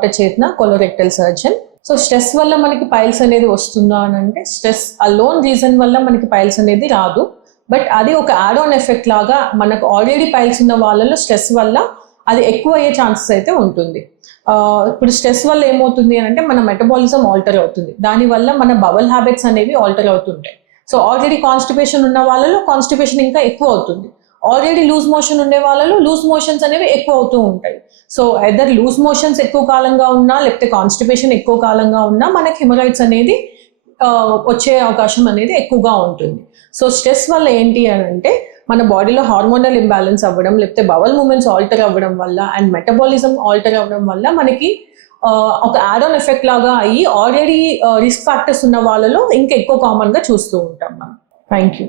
Doctor చేతన colorectal surgeon. So stress వల్ల మనకి పైల్స్ అనేది వస్తుందా అని అంటే, స్ట్రెస్ అలోన్ రీజన్ వల్ల మనకి పైల్స్ అనేది రాదు. బట్ అది ఒక యాడ్ ఆన్ ఎఫెక్ట్ లాగా మనకు ఆల్రెడీ పైల్స్ ఉన్న వాళ్ళలో స్ట్రెస్ వల్ల అది ఎక్కువ అయ్యే ఛాన్సెస్ అయితే ఉంటుంది. ఇప్పుడు స్ట్రెస్ వల్ల ఏమవుతుంది అని అంటే మన మెటబాలిజం ఆల్టర్ అవుతుంది. దానివల్ల మన బవల్ హ్యాబిట్స్ అనేవి ఆల్టర్ అవుతుంటాయి. సో ఆల్రెడీ కాన్స్టిపేషన్ ఉన్న వాళ్ళలో కాన్స్టిపేషన్ ఇంకా ఎక్కువ అవుతుంది. ఆల్రెడీ లూజ్ మోషన్ ఉండే వాళ్ళలో లూజ్ మోషన్స్ అనేవి ఎక్కువ అవుతూ ఉంటాయి. సో ఎదర్ లూజ్ మోషన్స్ ఎక్కువ కాలంగా ఉన్నా లేకపోతే కాన్స్టిపేషన్ ఎక్కువ కాలంగా ఉన్నా మనకి హెమరాయిడ్స్ అనేది వచ్చే అవకాశం అనేది ఎక్కువగా ఉంటుంది. సో స్ట్రెస్ వల్ల ఏంటి అని అంటే మన బాడీలో హార్మోనల్ ఇంబ్యాలెన్స్ అవ్వడం, లేకపోతే బవల్ మూమెంట్స్ ఆల్టర్ అవ్వడం వల్ల అండ్ మెటబాలిజం ఆల్టర్ అవ్వడం వల్ల మనకి ఒక యాడ్ ఆన్ ఎఫెక్ట్ లాగా అయ్యి ఆల్రెడీ రిస్క్ ఫ్యాక్టర్స్ ఉన్న వాళ్ళలో ఇంకా ఎక్కువ కామన్గా చూస్తూ ఉంటాం మనం. Thank you.